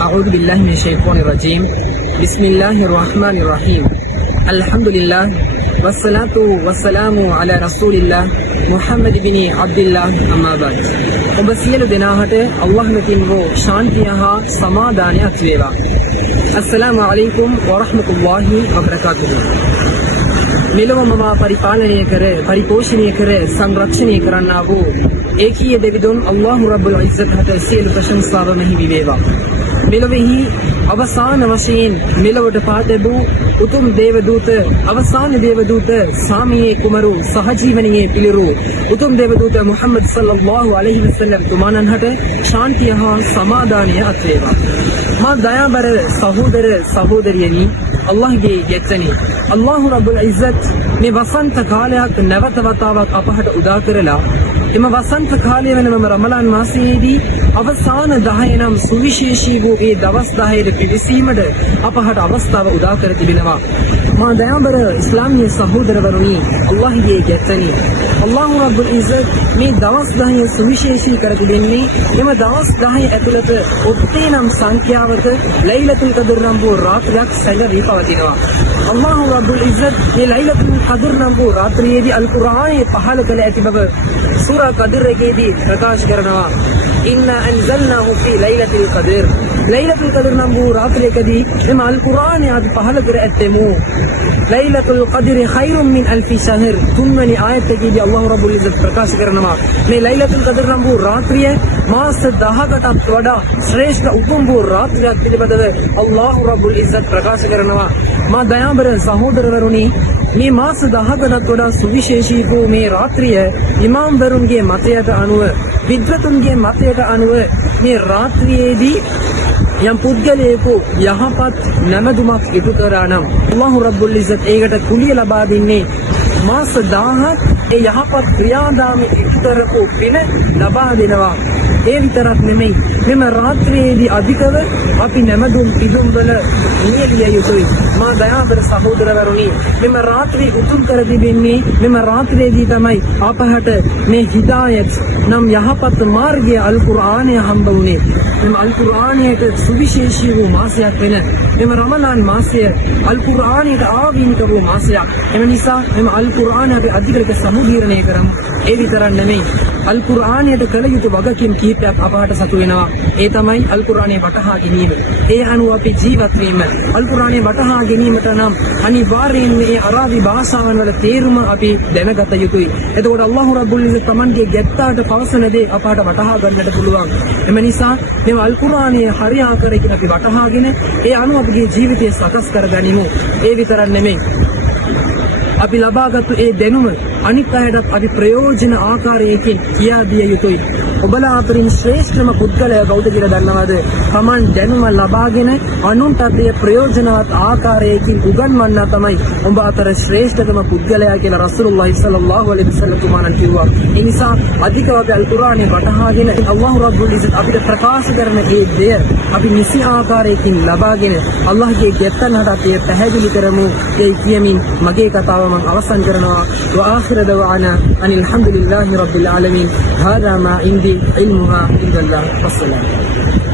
أعوذ بالله من الشيطان الرجيم بسم الله الرحمن الرحيم الحمد لله والصلاة والسلام على رسول الله محمد بن عبد الله أما بعد ඔබ සියලු දෙනාට අල්ලාහ් වෙතින් වූ ශාන්තිය හා සමාදානයක් වේවා. අස්සලාමු අලයිකුම් වරහ්මතුල්ලාහි වබරකාතුහු. මෙලොව මම පරිපාලනය කර පරිපෝෂණය කර සංරක්ෂණය කරන්නා වූ ඒකීය දෙවිඳුන් අල්ලාහ් රබ්බුල් ඉස්සත් හට සියලු ප්‍රශංසාව මෙහි වේවා. මෙලොවෙහි අවසාන වශයෙන් මෙලොවට පාතබූ උතුම් දේවදූත අවසාන දේවදූත සාමියේ කුමරු සහජීවනයේ පිළිරු උතුම් දේවදූත මුහම්මද් සල්ලල්ලාහු අලයිහි වසල්ලම් තුමාණන්හට ශාන්තිය හා සමාදානය අත් වේවා. මා දයාබර සහෝදර සහෝදරියනි, අල්ලාහ්ගේ යැත්තනි අල්ලාහ් රබ්බුල් ඉස්සත් මේ වසන්ත කාලයක් නැවත වතාවක් අපහට උදා කරලා එම වසන්ත කාලය වෙනම රමලාන් මාසයේදී අවසාන 10 නම් සුවිශේෂී වූ ඒ දවස් 10ට පිවිසීමට අපහට අවස්ථාව උදා කර තිබෙනවා. මා දයාබර ඉස්ලාමීය සහෝදරවරුනි, අල්ලාහ්ගේ යැත්තනි අල්ලාහ් රබ්බුල් ඉස්සත් මේ දවස් 10 සුවිශේෂී කර තිබෙන්නේ එම දවස් 10 ඇතුළත ඔත්තේ නම් සංඛ්‍යාවක ලෛලතුල් කදර් නම් වූ රාත්‍රියක් සැලවී පවතිනවා. අල්ලාහ් රබ්බුල් ඉස්සත් මේ ලෛලතුල් කදර් නම් වූ රාත්‍රියේදී අල් කුර්ආනයේ පහළ කළ ඇති බව සූරා කදර් එකේදී ප්‍රකාශ කරනවා. ඉන්නා අන්සල්නාහු ෆී ලෛලතුල් කදර්. ලෛලතුල් කදර් නම් වූ රාත්‍රියකදී එම අල් කුර්ආනය අපි පහළ කර ඇත්තෙමු. ලෛලතුල් කදර් ඛෛරුම් මින් අල්ෆි ෂහර්. තුන්වැනි ආයතයේදී අල්ලාහ් රබ්බුල් ඉස්සත් ප්‍රකාශ කරනවා මේ ලෛලතුල් කදර් නම් වූ රාත්‍රිය මාස 10කටත් වඩා ශ්‍රේෂ්ඨ උතුම් වූ රාත්‍රියක් පිළිබඳව අල්ලාහ් රබ්බුල් ඉස්සත් ප්‍රකාශ කරනවා. මා දයාබර සහෝදරවරුනි, මේ මාස 10කටත් වඩා සුවිශේෂී වූ මේ රාත්‍රිය ඉමාම්වරුන්ගේ මතයට අනුව විද්වතුන්ගේ මතයට අනුව මේ රාත්‍රියේදී යම් පුද්ගලයෙකු යහපත් නැමදුමක් ඉටු කරා නම් අල්ලාහ් රබ්බුල් ඉස්සත් ඒකට කුලිය ලබා දෙන්නේ මාස 1000ක් ඒ යහපත් ක්‍රියාදාම ඉටු කරපු පින ලබා දෙනවා. ඒ විතරක් නෙමෙයි, මෙම රාත්‍රියේදී අධිකව අපි නැමදුම් පිදුම් වල නියැලිය යුතුයි. මා දයාබර සහෝදරවරුනි, මෙම රාත්‍රිය උතුම් කර තිබෙන්නේ මෙම රාත්‍රියේදී තමයි අපහට මේ හිදායත් නම් යහපත් මාර්ගය අල් කුර්ආනය හම්බ වුණේ. මෙම අල් කුර්ආනයට සුවිශේෂී වූ මාසයක් වෙන මෙම රමලාන් මාසය අල් කුර්ආනයට ආවීනික වූ මාසයක්. එම නිසා මෙම අල් කුර්ආනය අපි අධිකරක සමුදීරණය කරමු. ඒ විතරක් නෙමෙයි, අල් කුර්ආනයට කළ යුතු වගකීම් කීපයක් අපහට සතු වෙනවා. ඒ තමයි අල් කුර්ආනය වටහා ගැනීම. ඒ අනුව අපි ජීවත් වීම. අල් කුර්ආනය වටහා ගැනීමට නම් අනිවාර්යයෙන්ම මේ අරාබි භාෂාවන් වල තේරුම අපි දැනගත යුතුයි. එතකොට අල්ලාහ් රබ්බුල් ඉස්සත් තමන්ගේ ගැත්තාට පවසන දේ අපහට වටහා ගන්නට පුළුවන්. එම නිසා මේ අල් කුර්ආනය හරි ආකාරයකින් අපි වටහාගෙන ඒ අනුව අපගේ ජීවිතය සකස් කරගනිමු. ඒ විතරක් නෙමෙයි, අපි ලබාගත්තු ඒ දැනුම අනිත් අයටත් අපි ප්‍රයෝජන ආකාරයකින් කියා දිය යුතුයි. ඔබලා අතරින් ශ්‍රේෂ්ඨම පුද්ගලයා කවුද කියලා දන්නවද? Taman දැනුම ලබාගෙන අනුන්ටත් ඒ ප්‍රයෝජනවත් ආකාරයකින් උගන්වන්නා තමයි ඔබ අතර ශ්‍රේෂ්ඨතම පුද්ගලයා කියලා රසූලුල්ලාහි සල්ලල්ලාහු අලයිහි වසල්ලම් තුමාණන් කිව්වා. ඒ නිසා අධිකව අපි අල් කුර්ආනය වටහාගෙන අල්ලාහ් රබ්බුල් ඉස්සත් අපිට ප්‍රකාශ කරන ඒ දෙය අපි නිසි ආකාරයකින් ලබාගෙන අල්ලාහ්ගේ ගැත්තන්හට අපි පැහැදිලි කරමු. ඒ කියමින් මගේ කතාව මම අවසන් කරනවා. وآخر دعوانا أن الحمد لله رب العالمين. هذا ما عندي علمها عند الله. والسلام.